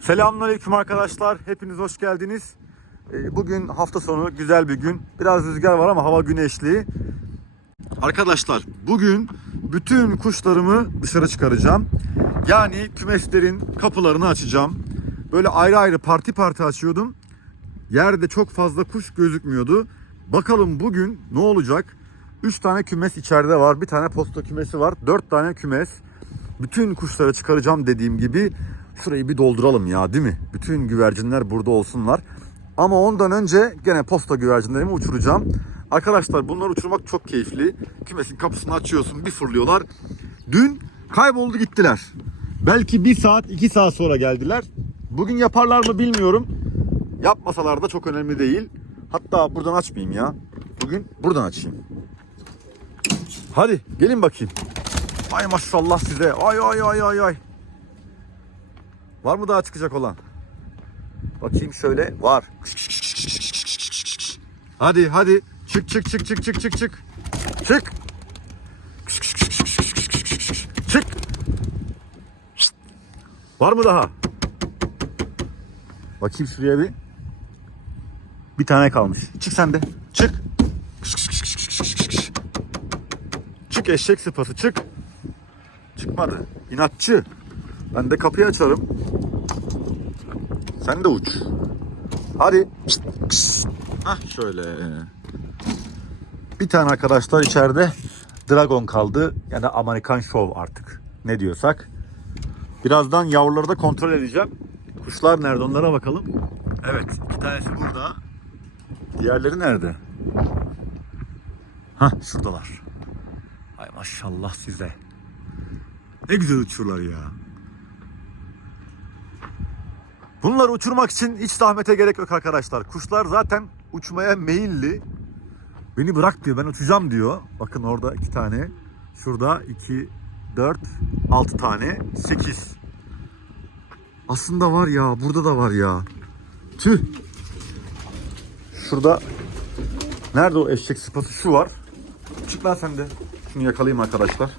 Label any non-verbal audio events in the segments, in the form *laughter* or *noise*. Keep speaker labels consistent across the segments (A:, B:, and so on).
A: Selamünaleyküm arkadaşlar. Hepiniz hoş geldiniz. Ee, Bugün hafta sonu güzel bir gün. Biraz rüzgar var ama hava güneşli. Arkadaşlar bugün bütün kuşlarımı dışarı çıkaracağım. Yani kümeslerin kapılarını açacağım. Böyle ayrı ayrı parti parti açıyordum. Yerde çok fazla kuş gözükmüyordu. Bakalım bugün ne olacak? 3 tane kümes içeride var. Bir tane posta kümesi var. 4 tane kümes. Bütün kuşları çıkaracağım dediğim gibi. Şurayı bir dolduralım ya değil mi? Bütün güvercinler burada olsunlar. Ama ondan önce gene posta güvercinlerimi uçuracağım. Arkadaşlar bunları uçurmak çok keyifli. Kümesin kapısını açıyorsun bir fırlıyorlar. Dün kayboldu gittiler. Belki bir saat iki saat sonra geldiler. Bugün yaparlar mı bilmiyorum. Yapmasalar da çok önemli değil. Hatta buradan açmayayım ya. Bugün buradan açayım. Hadi gelin bakayım. Ay maşallah size. Ay ay ay ay ay. Var mı daha çıkacak olan? Bakayım şöyle. Var. Hadi hadi. Çık çık çık çık çık çık çık. Çık. Çık. Var mı daha? Bakayım şuraya bir. Bir tane kalmış. Çık sen de. Çık. Çık eşek sıpası çık. Çıkmadı. İnatçı. Ben de kapıyı açarım. Sen de uç. Hadi. Hah şöyle. Bir tane arkadaşlar içeride Dragon kaldı. Yani Amerikan Show artık. Ne diyorsak. Birazdan yavruları da kontrol edeceğim. Kuşlar nerede onlara bakalım. Evet iki tanesi burada. Diğerleri nerede? Hah şuradalar. Ay maşallah size. Ne güzel uçuyorlar ya. Bunları uçurmak için hiç zahmete gerek yok arkadaşlar. Kuşlar zaten uçmaya meyilli. Beni bırak diyor ben uçacağım diyor. Bakın orada iki tane. Şurada iki, dört, altı tane. Sekiz. Aslında var ya burada da var ya. Tüh. Şurada nerede o eşek sıpası şu var. Çık lan sen de. Şunu yakalayayım arkadaşlar.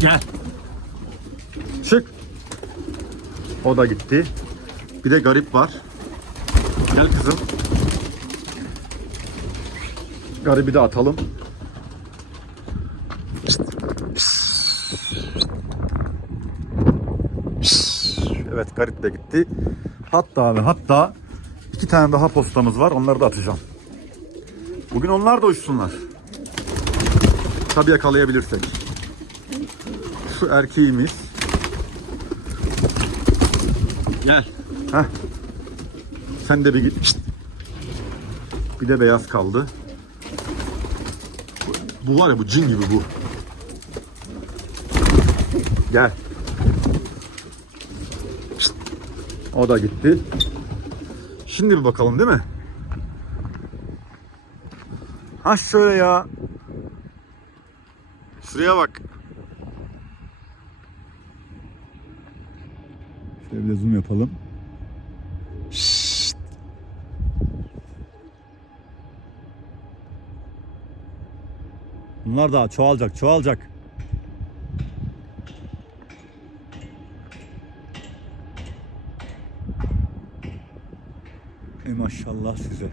A: Gel. Çık. O da gitti. Bir de garip var. Gel kızım. Garibi de atalım. Evet garip de gitti. Hatta ve hatta iki tane daha postamız var. Onları da atacağım. Bugün onlar da uçsunlar. Tabii yakalayabilirsek. Şu erkeğimiz. Gel. Heh. Sen de bir git. Şşt. Bir de beyaz kaldı. Bu, bu var ya bu cin gibi bu. Gel. Şşt. O da gitti. Şimdi bir bakalım değil mi? Ha şöyle ya. Şuraya bak. Şöyle zoom yapalım. Şşt. Bunlar daha çoğalacak, çoğalacak. Ey maşallah size.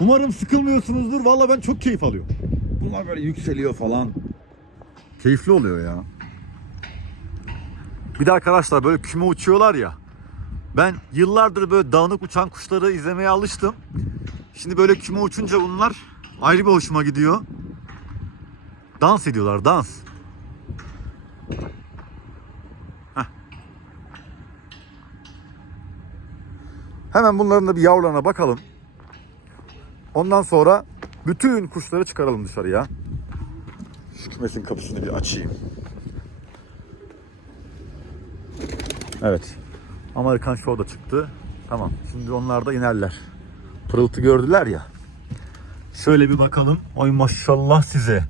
A: Umarım sıkılmıyorsunuzdur. Vallahi ben çok keyif alıyorum. Bunlar böyle yükseliyor falan. Keyifli oluyor ya. Bir de arkadaşlar böyle küme uçuyorlar ya. Ben yıllardır böyle dağınık uçan kuşları izlemeye alıştım. Şimdi böyle küme uçunca bunlar ayrı bir hoşuma gidiyor. Dans ediyorlar, dans. Heh. Hemen bunların da bir yavrularına bakalım. Ondan sonra bütün kuşları çıkaralım dışarıya. Şu kümesin kapısını bir açayım. Evet. Amerikan Show da çıktı. Tamam. Şimdi onlar da inerler. Pırıltı gördüler ya. Şöyle bir bakalım. Ay maşallah size.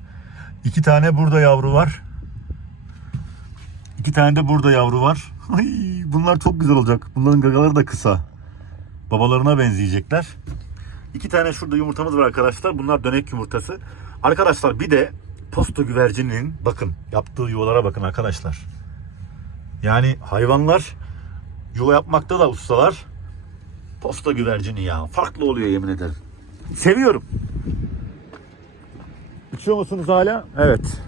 A: İki tane burada yavru var. İki tane de burada yavru var. *laughs* Ay, bunlar çok güzel olacak. Bunların gagaları da kısa. Babalarına benzeyecekler. İki tane şurada yumurtamız var arkadaşlar. Bunlar dönek yumurtası. Arkadaşlar bir de posta güvercininin bakın yaptığı yuvalara bakın arkadaşlar. Yani hayvanlar yuva yapmakta da ustalar. Posta güvercini ya. Farklı oluyor yemin ederim. Seviyorum. Uçuyor musunuz hala? Evet.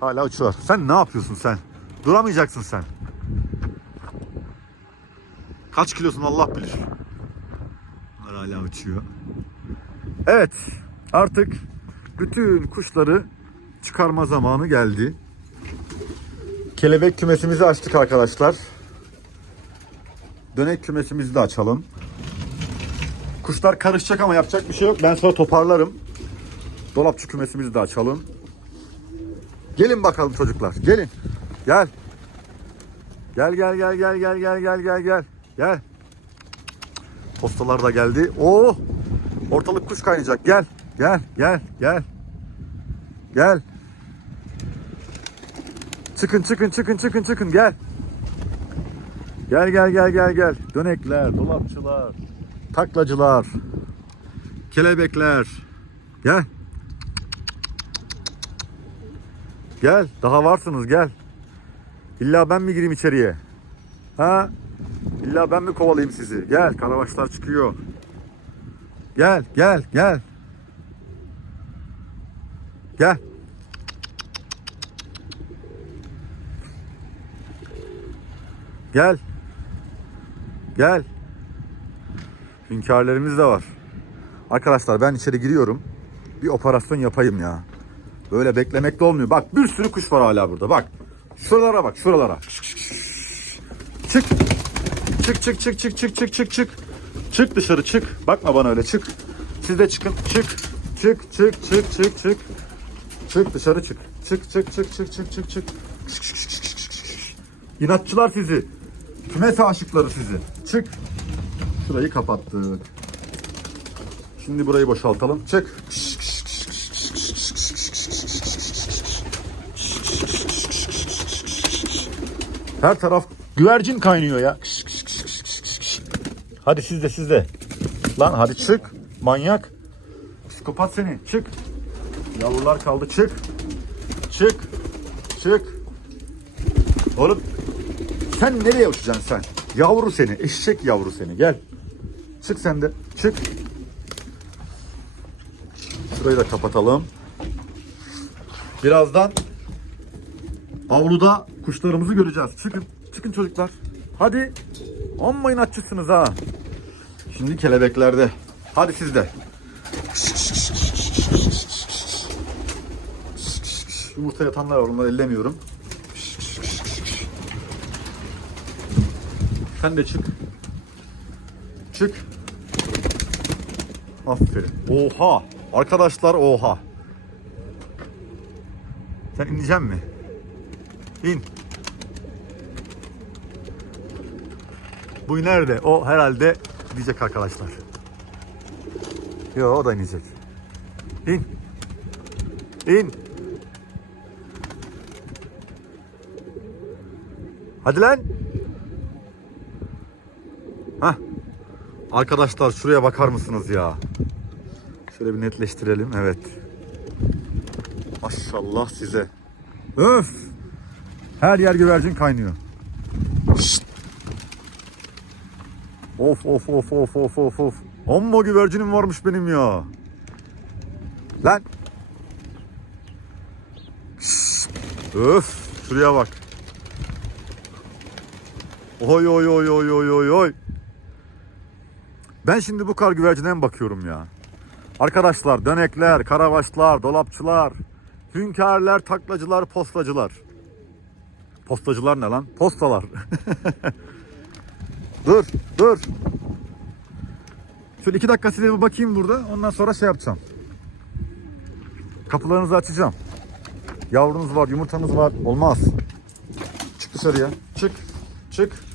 A: Hala uçuyor. Sen ne yapıyorsun sen? Duramayacaksın sen. Kaç kilosun Allah bilir. Hala uçuyor. Evet. Artık bütün kuşları çıkarma zamanı geldi. Kelebek kümesimizi açtık arkadaşlar. Dönek kümesimizi de açalım. Kuşlar karışacak ama yapacak bir şey yok. Ben sonra toparlarım. Dolapçı kümesimizi de açalım. Gelin bakalım çocuklar. Gelin. Gel. Gel gel gel gel gel gel gel gel gel. Gel. Postalar da geldi. Oo! Ortalık kuş kaynayacak. Gel. Gel gel gel. Gel. Çıkın çıkın çıkın çıkın çıkın gel. Gel gel gel gel gel. Dönekler, dolapçılar, taklacılar, kelebekler. Gel. Gel. Daha varsınız gel. İlla ben mi gireyim içeriye? Ha? İlla ben mi kovalayayım sizi? Gel. Karabaşlar çıkıyor. Gel, gel, gel. Gel. Gel. Gel. Hünkârlarımız da var. Arkadaşlar ben içeri giriyorum. Bir operasyon yapayım ya. Böyle beklemek de olmuyor. Bak bir sürü kuş var hala burada. Bak. Şuralara bak, şuralara. Çık. Çık çık çık çık çık çık çık çık. Çık dışarı çık. Bakma bana öyle çık. Siz de çıkın. Çık. Çık çık çık çık çık. Çık dışarı çık. Çık çık çık çık çık çık çık. İnatçılar sizi. Kümes aşıkları sizi. Çık. Şurayı kapattık. Şimdi burayı boşaltalım. Çık. Her taraf güvercin kaynıyor ya. Hadi siz de siz de. Lan hadi çık. Manyak. Psikopat seni. Çık. Yavrular kaldı. Çık. Çık. Çık. Oğlum sen nereye uçacaksın sen? Yavru seni. Eşek yavru seni. Gel. Çık sen de. Çık. Şurayı da kapatalım. Birazdan avluda kuşlarımızı göreceğiz. Çıkın. Çıkın çocuklar. Hadi. Amma inatçısınız ha. Şimdi kelebeklerde. Hadi siz de. Yumurta yatanlar var. Onları ellemiyorum. Sen de çık. Çık. Aferin. Oha. Arkadaşlar oha. Sen ineceksin mi? İn. Bu nerede? O herhalde gidecek arkadaşlar. Yo o da inecek. İn. İn. Hadi lan. Hah. Arkadaşlar şuraya bakar mısınız ya? Şöyle bir netleştirelim. Evet. Maşallah size. Öf. Her yer güvercin kaynıyor. Şşt. Of of of of of of of. Amma güvercinim varmış benim ya. Lan. Şşt. Öf. Şuraya bak. Oy oy oy oy oy oy oy. Ben şimdi bu kar güvercine mi bakıyorum ya? Arkadaşlar dönekler, karabaşlar, dolapçılar, hünkârlar, taklacılar, postacılar. Postacılar ne lan? Postalar. *laughs* dur, dur. Şöyle iki dakika size bir bakayım burada. Ondan sonra şey yapacağım. Kapılarınızı açacağım. Yavrunuz var, yumurtanız var. Olmaz. Çık dışarıya. Çık. Çık.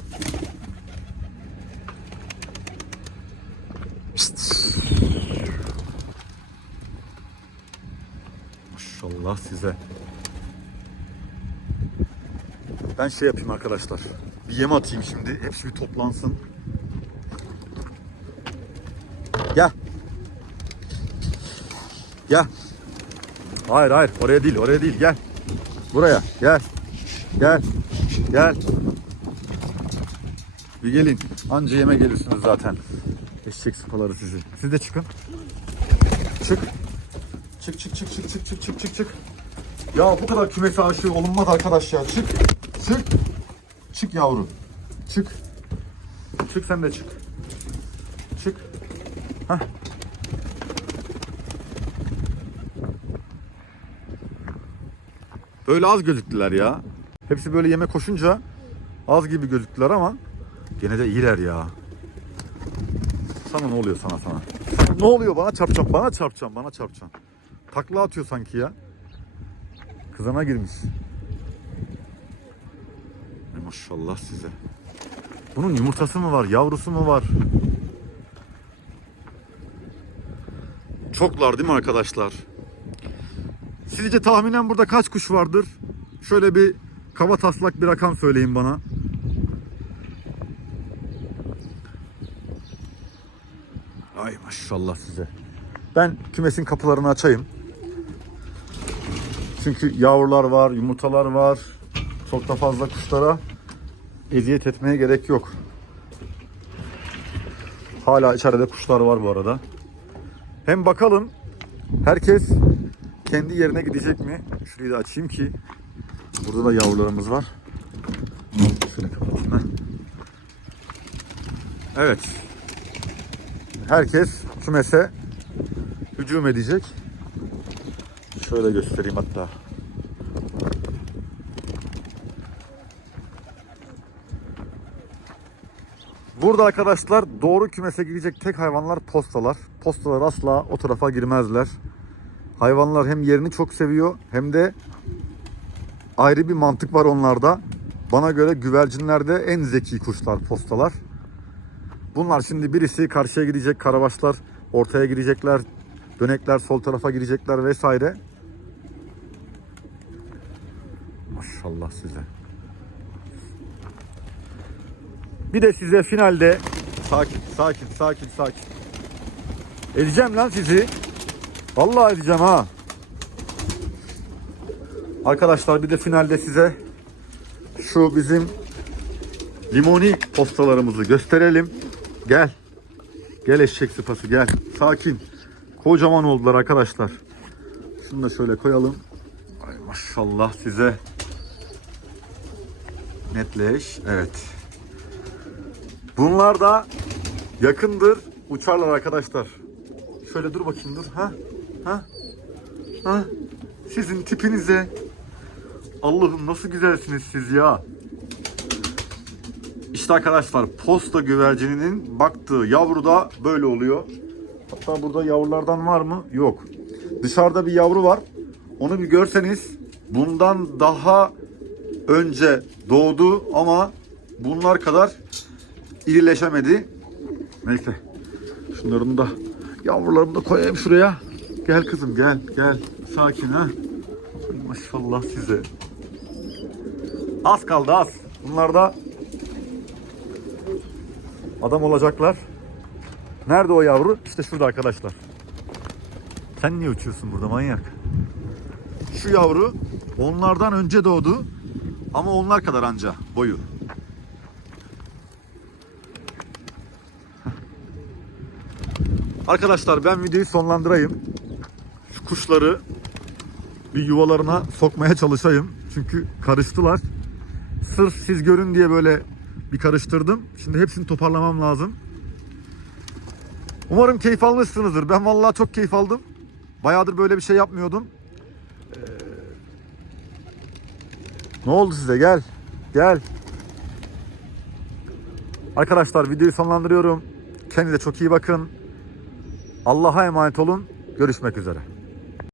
A: Maşallah size. Ben şey yapayım arkadaşlar. Bir yem atayım şimdi. Hepsi bir toplansın. Gel. Gel. Hayır hayır oraya değil oraya değil gel. Buraya gel. Gel. Gel. Bir gelin. Anca yeme gelirsiniz zaten. Eşek sıpaları sizi. Siz de çıkın. Çık. Çık çık çık çık çık çık çık çık çık. Ya bu kadar kümese aşığı olunmaz arkadaş ya. Çık. Çık. Çık yavrum. Çık. Çık sen de çık. Çık. Hah. Böyle az gözüktüler ya. Hepsi böyle yeme koşunca az gibi gözüktüler ama gene de iyiler ya. Sana ne oluyor sana? Sana ne oluyor bana çarpacağım bana çarpacağım bana çarpacağım. Takla atıyor sanki ya. Kızana girmiş. Ay maşallah size. Bunun yumurtası mı var, yavrusu mu var? Çoklar değil mi arkadaşlar? Sizce tahminen burada kaç kuş vardır? Şöyle bir kaba taslak bir rakam söyleyin bana. Ay maşallah size. Ben kümesin kapılarını açayım. Çünkü yavrular var, yumurtalar var. Çok da fazla kuşlara eziyet etmeye gerek yok. Hala içeride kuşlar var bu arada. Hem bakalım herkes kendi yerine gidecek mi? Şurayı da açayım ki burada da yavrularımız var. Şöyle kapatayım. Evet. Herkes kümese hücum edecek. Şöyle göstereyim hatta. Burada arkadaşlar doğru kümese girecek tek hayvanlar postalar. Postalar asla o tarafa girmezler. Hayvanlar hem yerini çok seviyor hem de ayrı bir mantık var onlarda. Bana göre güvercinlerde en zeki kuşlar postalar. Bunlar şimdi birisi karşıya gidecek, karabaşlar ortaya girecekler, dönekler sol tarafa girecekler vesaire. Maşallah size. Bir de size finalde sakin, sakin, sakin, sakin. Edeceğim lan sizi. Vallahi edeceğim ha. Arkadaşlar bir de finalde size şu bizim limoni postalarımızı gösterelim. Gel. Gel eşek sıpası gel. Sakin. Kocaman oldular arkadaşlar. Şunu da şöyle koyalım. Ay maşallah size. Netleş. Evet. Bunlar da yakındır uçarlar arkadaşlar. Şöyle dur bakayım dur. Ha? Ha? Ha? Sizin tipinize. Allah'ım nasıl güzelsiniz siz ya. İşte arkadaşlar posta güvercininin baktığı yavru da böyle oluyor. Hatta burada yavrulardan var mı? Yok. Dışarıda bir yavru var. Onu bir görseniz bundan daha önce doğdu ama bunlar kadar irileşemedi. Neyse. Şunların da yavrularını da koyayım şuraya. Gel kızım gel gel. Sakin ha. Maşallah size. Az kaldı az. Bunlar da adam olacaklar. Nerede o yavru? İşte şurada arkadaşlar. Sen niye uçuyorsun burada manyak? Şu yavru onlardan önce doğdu. Ama onlar kadar anca boyu. Arkadaşlar ben videoyu sonlandırayım. Şu kuşları bir yuvalarına sokmaya çalışayım. Çünkü karıştılar. Sırf siz görün diye böyle bir karıştırdım. Şimdi hepsini toparlamam lazım. Umarım keyif almışsınızdır. Ben vallahi çok keyif aldım. Bayağıdır böyle bir şey yapmıyordum. Ee, Ne oldu size? Gel. Gel. Arkadaşlar videoyu sonlandırıyorum. Kendinize çok iyi bakın. Allah'a emanet olun. Görüşmek üzere.